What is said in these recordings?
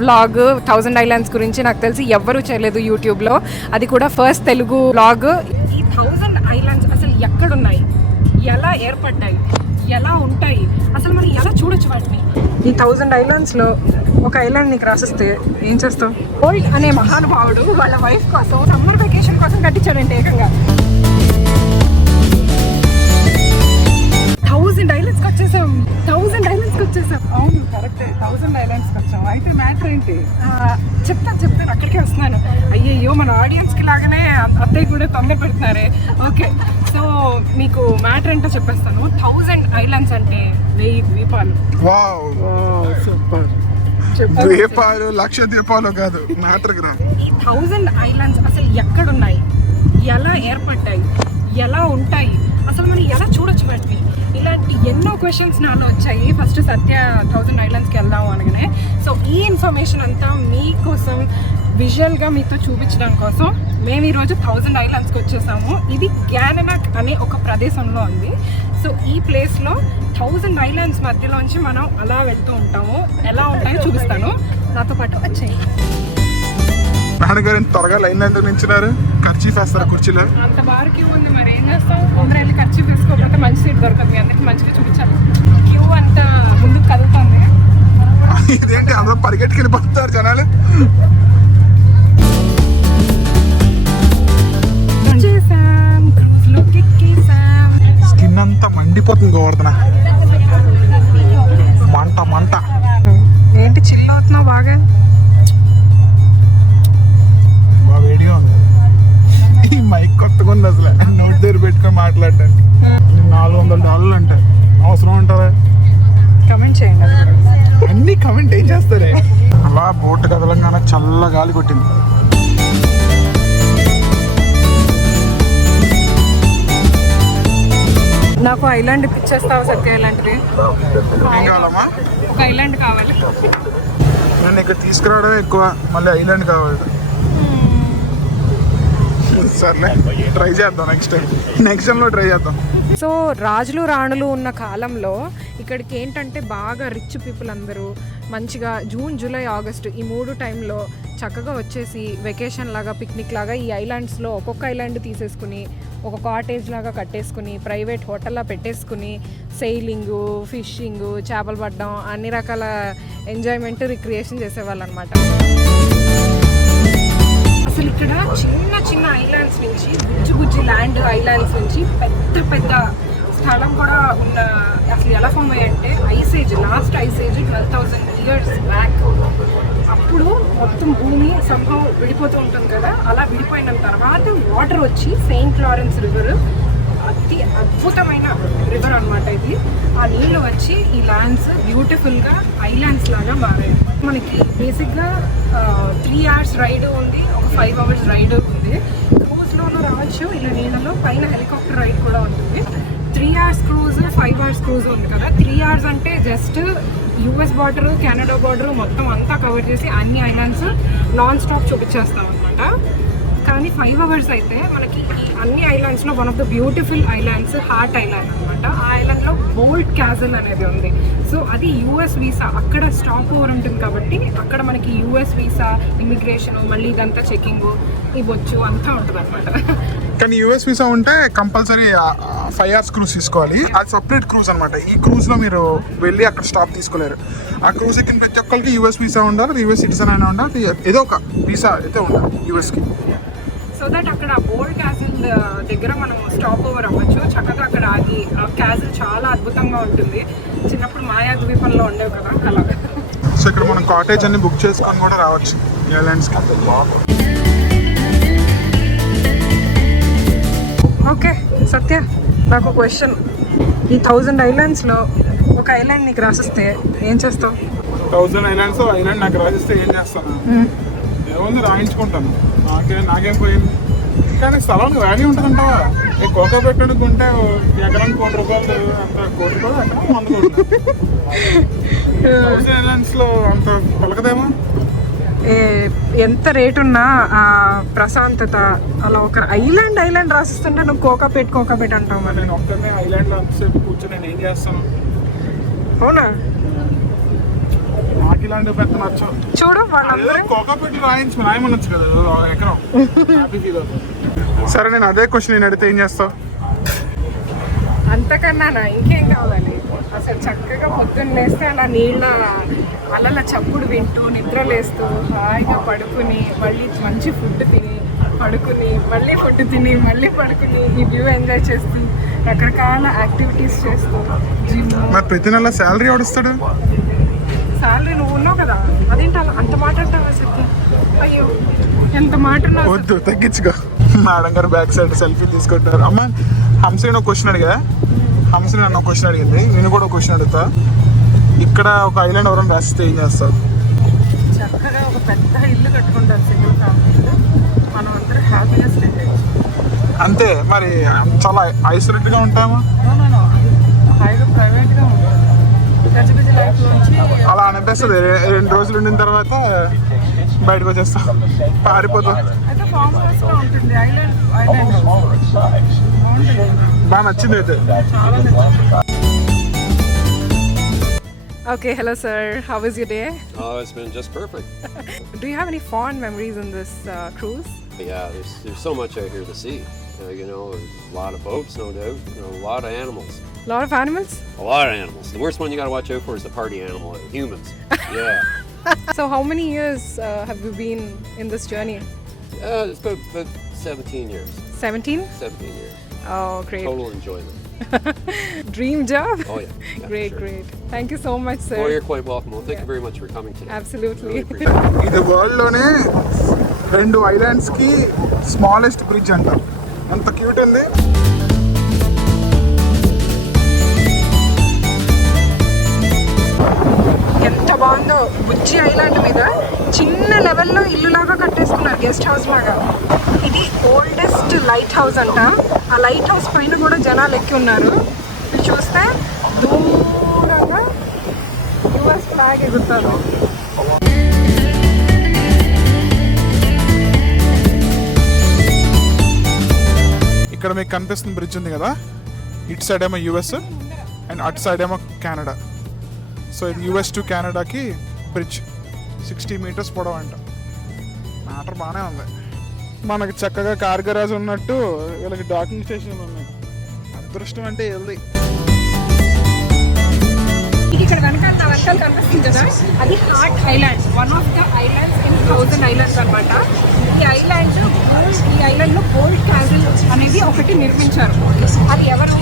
Vlog thousand islands గురించి నాకు తెలిసి ఎవ్వరూ చేయలేదు యూట్యూబ్లో అది కూడా ఫస్ట్ తెలుగు వ్లాగ్ ఈ థౌజండ్ ఐలాండ్స్ అసలు ఎక్కడున్నాయి? ఎలా ఏర్పడ్డాయి? ఎలా ఉంటాయి? అసలు మనం ఎలా చూడొచ్చు వాటిని? ఈ థౌజండ్ ఐలాండ్స్లో ఒక ఐలాండ్ నీకు రాసిస్తే ఏం చేస్తావు? ఓల్డ్ అనే మహానుభావుడు వాళ్ళ వైఫ్ కోసం సమ్మర్ వెకేషన్ కోసం కట్టించాడంటే ఏకంగా. థౌజండ్ ఐలాండ్స్కి వచ్చేసాం. థౌజండ్ ఐలాండ్స్కి వచ్చేసాం. అవును కరెక్టే. థౌజండ్ ఐలాండ్స్కి వచ్చాం. అయితే మ్యాటర్ ఏంటి? చెప్తాను చెప్తాను అక్కడికే వస్తున్నాను. అయ్యయ్యో మన ఆడియన్స్కి లాగానే అత్తయ్య కూడా తొందర పెడుతున్నారే ఓకే సో మీకు మ్యాటర్ ఏంటో చెప్పేస్తాను. థౌజండ్ ఐలాండ్స్ అంటే వెయ్యి ద్వీపాలు. వావ్. సూపర్. దీపాలు లక్ష దీపాలు కాదు మ్యాటర్ థౌజండ్ ఐలాండ్స్ అసలు ఎక్కడున్నాయి? ఎలా ఏర్పడ్డాయి? ఎలా ఉంటాయి? అసలు మనం ఎలా చూడొచ్చు వాటిని? ఇలాంటి ఎన్నో క్వశ్చన్స్ నాలో వచ్చాయి. ఫస్ట్ సత్య థౌజండ్ ఐలాండ్స్కి వెళ్దాము అనగానే. సో ఈ ఇన్ఫర్మేషన్ అంతా మీకోసం విజువల్గా మీతో చూపించడం కోసం మేము ఈరోజు థౌజండ్ ఐలాండ్స్కి వచ్చేసాము. ఇది గ్యాననాక్ అనే ఒక ప్రదేశంలో ఉంది. సో ఈ ప్లేస్లో థౌజండ్ ఐలాండ్స్ మధ్యలోంచి మనం అలా వెళ్తూ ఉంటాము. ఎలా ఉంటాయో చూపిస్తాను. నాతో పాటు వచ్చాయి. నాన్నగారు ఇంత త్వరగా లైన్ ఎందుకు నించున్నారు? ఖర్చు వేస్తారా కుర్చీలో? అంత బార్ క్యూ ఉంది మరి. ఏం చేస్తాం ముందర వెళ్ళి ఖర్చు తీసుకోకపోతే మంచి సీట్ దొరకదు. మీ అందరికి మంచిగా చూపించాలి. క్యూ అంత ముందుకు కదులుతుంది. ఇదేంటి? అందరూ పరిగెట్టుకు వెళ్ళిపోతున్నారు జనాలు. స్కిన్ అంతా మండిపోతుంది గోవర్ధన. మంట మంట. ఏంటి చిల్ అవుతున్నావు బాగా? బాగా వేడిగా ఉంది. ఈ మైక్ కొత్తగా ఉంది అసలు. నోటి దగ్గర పెట్టుకొని మాట్లాడడానికి. నాలుగు వందల డాలర్లు అంటారు అవసరం అంటారా? కమెంట్ చేయండి. అన్ని కమెంట్ ఏం చేస్తారే? అలా బోట్ కదలంగానే చల్ల గాలి కొట్టింది. నాకు ఐలాండ్ ఇప్పించేస్తావా సత్య ఇలాంటిది? కావాలమ్మా? ఒక ఐలాండ్ కావాలి. నేను ఇక్కడ తీసుకురావడమే ఎక్కువ. మళ్ళీ ఐలాండ్ కావాలి. సర్లే ట్రై చేద్దాం నెక్స్ట్ టైం నెక్స్ట్ టైంలో ట్రై చేద్దాం. సో రాజులు రాణులు ఉన్న కాలంలో ఇక్కడికి ఏంటంటే బాగా రిచ్ పీపుల్ అందరూ మంచిగా జూన్ జూలై ఆగస్టు ఈ మూడు టైంలో చక్కగా వచ్చేసి వెకేషన్ లాగా పిక్నిక్ లాగా ఈ ఐలాండ్స్లో ఒక్కొక్క ఐలాండ్ తీసేసుకుని ఒక కాటేజ్ లాగా కట్టేసుకుని ప్రైవేట్ హోటల్లా పెట్టేసుకుని సెయిలింగు ఫిషింగు చేపలు పడడం అన్ని రకాల ఎంజాయ్మెంట్ రిక్రియేషన్ చేసేవాళ్ళు అనమాట ఇక్కడ చిన్న చిన్న ఐలాండ్స్ నుంచి గుజ్జు బుజ్జి ల్యాండ్ ఐలాండ్స్ నుంచి పెద్ద పెద్ద స్థలం కూడా ఉన్న అసలు ఎలా form అయ్యంటే ice age last ice age twelve thousand years back అప్పుడు మొత్తం భూమి సంభవం విడిపోతూ ఉంటుంది కదా అలా విడిపోయిన తర్వాత వాటర్ వచ్చి సెయింట్ లారెన్స్ రివర్ అతి అద్భుతమైన రివర్ అనమాట ఇది. ఆ నీళ్ళు వచ్చి ఈ ల్యాండ్స్ బ్యూటిఫుల్గా ఐలాండ్స్ లాగా మారాయి. మనకి బేసిక్గా త్రీ అవర్స్ రైడ్ ఉంది. ఒక ఫైవ్ అవర్స్ రైడ్ ఉంది క్రూజ్లోనూ రావచ్చు ఇలా నీళ్ళలో పైన హెలికాప్టర్ రైడ్ కూడా ఉంటుంది. Three hours cruise five hours cruise ఉంది కదా. త్రీ అవర్స్ అంటే just US border Canada border మొత్తం అంతా కవర్ చేసి అన్ని ఐలాండ్స్ నాన్ స్టాప్ చూపించేస్తాం అనమాట కానీ ఫైవ్ అవర్స్ అయితే మనకి అన్ని ఐలాండ్స్లో one of the beautiful islands Heart Island అనమాట. ఆ ఐలాండ్లో బోల్డ్ క్యాజల్ అనేది ఉంది. సో అది యూఎస్ వీసా. అక్కడ స్టాప్ ఓవర్ ఉంటుంది కాబట్టి అక్కడ మనకి యూఎస్ వీసా ఇమిగ్రేషన్ మళ్ళీ ఇదంతా చెకింగ్ ఇవ్వచ్చు అంతా ఉంటుంది అనమాట కానీ యూఎస్ వీసా ఉంటే కంపల్సరీ ఫైవ్ అవర్స్ క్రూజ్ తీసుకోవాలి. అది సపరేట్ క్రూజ్ అనమాట. ఈ క్రూజ్లో మీరు వెళ్ళి అక్కడ స్టాప్ తీసుకోలేరు. ఆ క్రూజ్ ఎక్కిన ప్రతి ఒక్కరికి యూఎస్ వీసా ఉండాలి యూఎస్ సిటిజన్ అయినా ఉండాలి ఏదో ఒక వీసా అయితే ఉండాలి యుఎస్కి. సో దట్ అక్కడ బోల్డ్ క్యాసిల్ దగ్గర మనం స్టాప్ ఓవర్ అవ్వచ్చు. చక్కగా అక్కడ ఆగి ఆ క్యాసిల్ చాలా అద్భుతంగా ఉంటుంది. చిన్నప్పుడు మాయా ద్వీపంలో ఉండేవి కదా అలా. సో ఇక్కడ మనం కాటేజ్ అన్ని బుక్ చేసుకొని కూడా రావచ్చు. ఎయిర్లైన్స్ ఓకే సత్య నాకు క్వశ్చన్ ఈ థౌజండ్ ఐలాండ్స్లో ఒక ఐలాండ్ నీకు రాసిస్తే ఏం చేస్తావు? థౌసండ్ ఐలాండ్స్ ఐలాండ్ నాకు రాసిస్తే ఏం చేస్తాను? ఏముంది రాయించుకుంటాను. నాకే నాకేం పోయింది? కానీ స్థలానికి వాల్యూ ఉంటుందంటావా? ఈ కోకా పెట్టుడికి ఉంటే ఎకరం కోటి రూపాయలు అంత కోటి రూపాయలు ఎకరం వంద లో అంత పలకదేమో? ఏ- ఎంత రేట్ ఉన్నా ఆ ప్రశాంతత అలా ఒక ఐలాండ్ ఐలాండ్ రాసిస్తుంటే నువ్వు కోకా పెట్టి కోకా పెట్టి అంటావు మరి. నేను ఒక్కనే ఐలాండ్లో అంతసేపు కూర్చొని నేను ఏం చేస్తాను? అవునా? నాకు ఇలాంటి పెద్ద నచ్చవు. చూడు వాళ్ళందరూ. అదే కోకాపేట రాయించి రాయమనొచ్చు కదా ఎకరం. హ్యాపీ ఫీల్ సరే నేను అదే క్వశ్చన్ నేను అడిగితే ఏం చేస్తావు? అంతకన్నా నా ఇంకేం కావాలి అసలు చక్కగా పొద్దున్న లేస్తే అలా నీళ్ళ అలల చప్పుడు వింటూ నిద్ర లేస్తూ హాయిగా పడుకుని మళ్ళీ మంచి ఫుడ్ తిని పడుకుని మళ్ళీ ఫుడ్ తిని మళ్ళీ పడుకుని ఈ వ్యూ ఎంజాయ్ చేస్తూ రకరకాల యాక్టివిటీస్ చేస్తూ జిమ్ మరి ప్రతి నెల శాలరీ ఎవడిస్తాడు సాలరీ నువ్వు ఉన్నావు కదా అదేంటి అలా అంత మాట అంటావా చెప్పు అయ్యో ఎంత మాట వద్దు తగ్గించుకో. మేడం గారు బ్యాక్ సైడ్ సెల్ఫీ తీసుకుంటారు అమ్మ హంసని ఒక క్వశ్చన్ అడిగా హంసని నన్ను క్వశ్చన్ అడిగింది. నేను కూడా ఒక క్వశ్చన్ అడుగుతా. ఇక్కడ ఒక ఐలాండ్ ఎవరైనా రాసిస్తే ఏం చేస్తారు? చక్కగా ఒక పెద్ద ఇల్లు కట్టుకుంటారు సింగిల్ ఫ్యామిలీలో మనం అందరూ హ్యాపీగా స్పెండ్ అంతే మరి చాలా ఐసోలేట్గా ఉంటామా? హాయిగా ప్రైవేట్గా నుంచి అలా అనిపిస్తుంది రె- రెండు రోజులు ఉండిన తర్వాత బయటకు వచ్చేస్తాం పారిపోతాం అయితే ఫామ్ హౌస్లో ఉంటుంది ఐలాండ్ ఐలాండ్ బాగుంటుంది బాగా నచ్చింది అయితే చాలా నచ్చింది Okay, hello sir. How was your day? Oh, it's been just perfect. Do you have any fond memories in this uh, cruise? Yeah, there's there's so much out here to see. Uh, you know, a lot of boats, no doubt. You know, a lot of animals. A lot of animals. A lot of animals. The worst one you got to watch out for is the party animal, humans. Yeah. So, how many years uh, have you been in this journey? Uh, it's about, about 17 years. 17? 17 years. Oh, great. Total enjoyment. Dream job. Oh, yeah. yeah great, sure. great. Thank you so much, sir. Oh, you're quite welcome. Well, thank Yeah. you very much for coming today. Really Absolutely. appreciate it. ఇది world లోనే రెండు islands కి smallest bridge అంట అంత cute ఉంది. ఎంత బాగుందో. బుజ్జి island మీద చిన్న లెవెల్లో ఇల్లు లాగా కట్టేసుకున్నారు గెస్ట్ హౌస్ లాగా. ఇది ఓల్డెస్ట్ లైట్ హౌస్ అంట. ఆ లైట్ హౌస్ పైన కూడా జనాలు ఎక్కి ఉన్నారు. చూస్తే దూరంగా యుఎస్ ఫ్లాగ్ ఎగురుతారు. ఇక్కడ మీకు కనిపిస్తున్న బ్రిడ్జ్ ఉంది కదా? ఇటు సైడ్ ఏమో యుఎస్ అండ్ అటు సైడ్ ఏమో కెనడా సో ఇది యుఎస్ టు కెనడాకి బ్రిడ్జ్ సిక్స్టీ మీటర్స్ పొడవు అంట మ్యాటర్ బాగానే ఉంది. మనకు చక్కగా కార్ గరాజ్ ఉన్నట్టు వీళ్ళకి డాకింగ్ స్టేషన్ ఉన్నాయి. అదృష్టం అంటే వెళ్ది ఇక్కడ కనుక నా వెనకాల కనిపిస్తుంది కదా? అది Heart Island one of the islands in Thousand Islands అనమాట ఈ ఐలాండ్ ఈ ఐలాండ్లో గోల్డ్ అనేది ఒకటి నిర్మించారు. అది ఎవరు?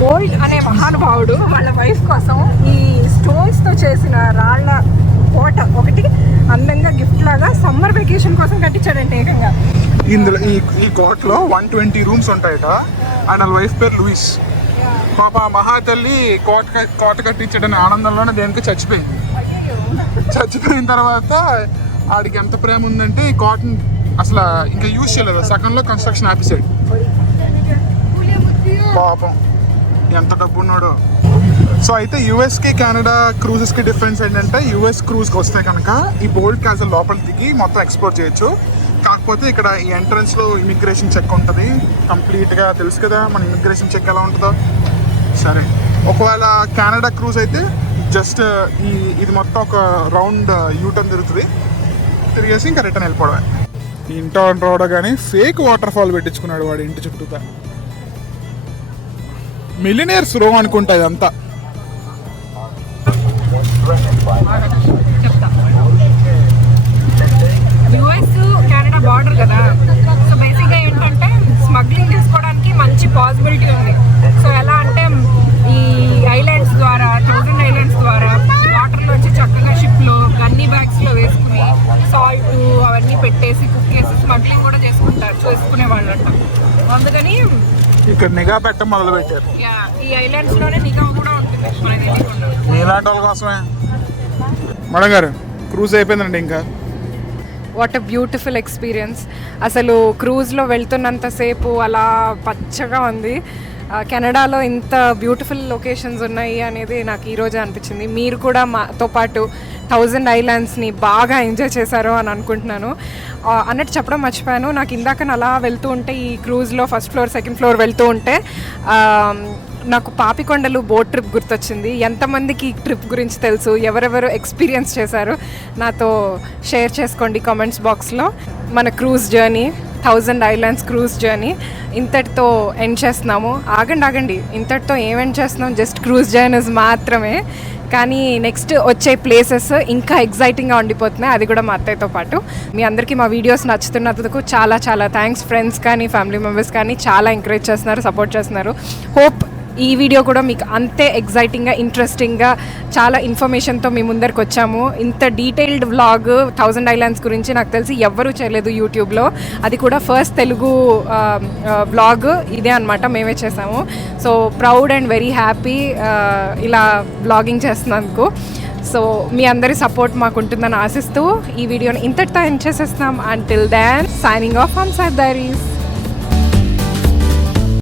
గోల్డ్ అనే మహానుభావుడు వాళ్ళ వైఫ్ కోసం ఈ స్టోన్స్తో చేసిన రాళ్ళ కోట ఒకటి అందంగా గిఫ్ట్ లాగా సమ్మర్ వెకేషన్ కోసం కట్టించాడంటే ఏకంగా. ఇందులో ఈ ఈ కోట్లో వన్ ట్వంటీ రూమ్స్ ఉంటాయట. అండ్ వాళ్ళ వైఫ్ పేరు లూయిస్. పాప మహాతల్లి కోట కోట కట్టించడని ఆనందంలోనే దేనికి చచ్చిపోయింది. చచ్చిపోయిన తర్వాత ఆడికి ఎంత ప్రేమ ఉందంటే ఈ కాటన్ అసలు ఇంకా యూజ్ చేయలేదు. సగంలో కన్స్ట్రక్షన్ ఆపేసాడు పాపం. ఎంత డబ్బు ఉన్నాడో సో అయితే యూఎస్కి కెనడా క్రూజెస్కి డిఫరెన్స్ ఏంటంటే యూఎస్ క్రూజ్కి వస్తే కనుక ఈ బోల్డ్ క్యాసల్ లోపల దిగి మొత్తం ఎక్స్ప్లోర్ చేయొచ్చు. కాకపోతే ఇక్కడ ఈ ఎంట్రన్స్లో ఇమిగ్రేషన్ చెక్ ఉంటుంది. కంప్లీట్గా తెలుసు కదా మన ఇమిగ్రేషన్ చెక్ ఎలా ఉంటుందో. సరే. ఒకవేళ కెనడా క్రూజ్ అయితే జస్ట్ uh, ఈ ఇది మొత్తం ఒక రౌండ్ యూటర్న్ uh, తిరుగుతుంది. తిరిగేసి ఇంకా రిటర్న్ వెళ్ళిపోవడమే. ఇంటో రావడం కానీ ఫేక్ వాటర్ ఫాల్ పెట్టించుకున్నాడు వాడు ఇంటి చుట్టూతా. మిలినియర్స్ రో అనుకుంటా ఇదంతా. చెప్తా యుఎస్ కెనడా బార్డర్ కదా. సో బేసిక్గా ఏంటంటే స్మగ్లింగ్ చేసుకోవడానికి మంచి పాసిబిలిటీ ఉంది. సో ఎలా అంటే ఇక్కడ నిఘా పెట్ట మొదలు పెట్టారు మీలాంటి వాళ్ళ కోసమే? మేడం గారు క్రూజ్ అయిపోయిందండి ఇంకా. వాట్ అ బ్యూటిఫుల్ ఎక్స్పీరియన్స్ అసలు క్రూజ్లో వెళ్తున్నంతసేపు అలా పచ్చగా ఉంది. కెనడాలో ఇంత బ్యూటిఫుల్ లొకేషన్స్ ఉన్నాయి అనేది నాకు ఈరోజు అనిపించింది. మీరు కూడా మాతో పాటు థౌజండ్ ఐలాండ్స్ని బాగా ఎంజాయ్ చేశారు అని అనుకుంటున్నాను. అన్నట్టు చెప్పడం మర్చిపోయాను. నాకు ఇందాక అలా వెళ్తూ ఉంటే ఈ క్రూజ్లో ఫస్ట్ ఫ్లోర్ సెకండ్ ఫ్లోర్ వెళ్తూ ఉంటే నాకు పాపికొండలు బోట్ ట్రిప్ గుర్తొచ్చింది. ఎంతమందికి ఈ ట్రిప్ గురించి తెలుసు? ఎవరెవరు ఎక్స్పీరియన్స్ చేశారు? నాతో షేర్ చేసుకోండి కామెంట్స్ బాక్స్లో. మన cruise journey. Thousand islands cruise journey ఇంతటితో ఎండ్ చేస్తున్నాము. ఆగండి ఆగండి. ఇంతటితో ఏం చేస్తున్నాం? జస్ట్ క్రూజ్ జర్నీస్ మాత్రమే. కానీ నెక్స్ట్ వచ్చే ప్లేసెస్ ఇంకా ఎగ్జైటింగ్గా ఉండిపోతున్నాయి. అది కూడా మా అత్తయ్యతో పాటు. మీ అందరికీ మా వీడియోస్ నచ్చుతున్నందుకు చాలా చాలా థ్యాంక్స్ ఫ్రెండ్స్ కానీ ఫ్యామిలీ మెంబర్స్ కానీ చాలా ఎంకరేజ్ చేస్తున్నారు సపోర్ట్ చేస్తున్నారు. హోప్ ఈ వీడియో కూడా మీకు అంతే ఎగ్జైటింగ్గా ఇంట్రెస్టింగ్గా చాలా ఇన్ఫర్మేషన్తో మీ ముందరికి వచ్చాము. ఇంత డీటెయిల్డ్ వ్లాగ్ థౌజండ్ ఐలాండ్స్ గురించి నాకు తెలిసి ఎవ్వరూ చేయలేదు యూట్యూబ్లో అది కూడా ఫస్ట్ తెలుగు వ్లాగ్ ఇదే అనమాట మేమే చేసాము. So proud and very happy ఇలా వ్లాగింగ్ చేస్తున్నందుకు. సో మీ అందరి సపోర్ట్ మాకు ఉంటుందని ఆశిస్తూ ఈ వీడియోని ఇంతటితో ఎండ్ చేసేస్తున్నాం. Until then signing off on sir diaries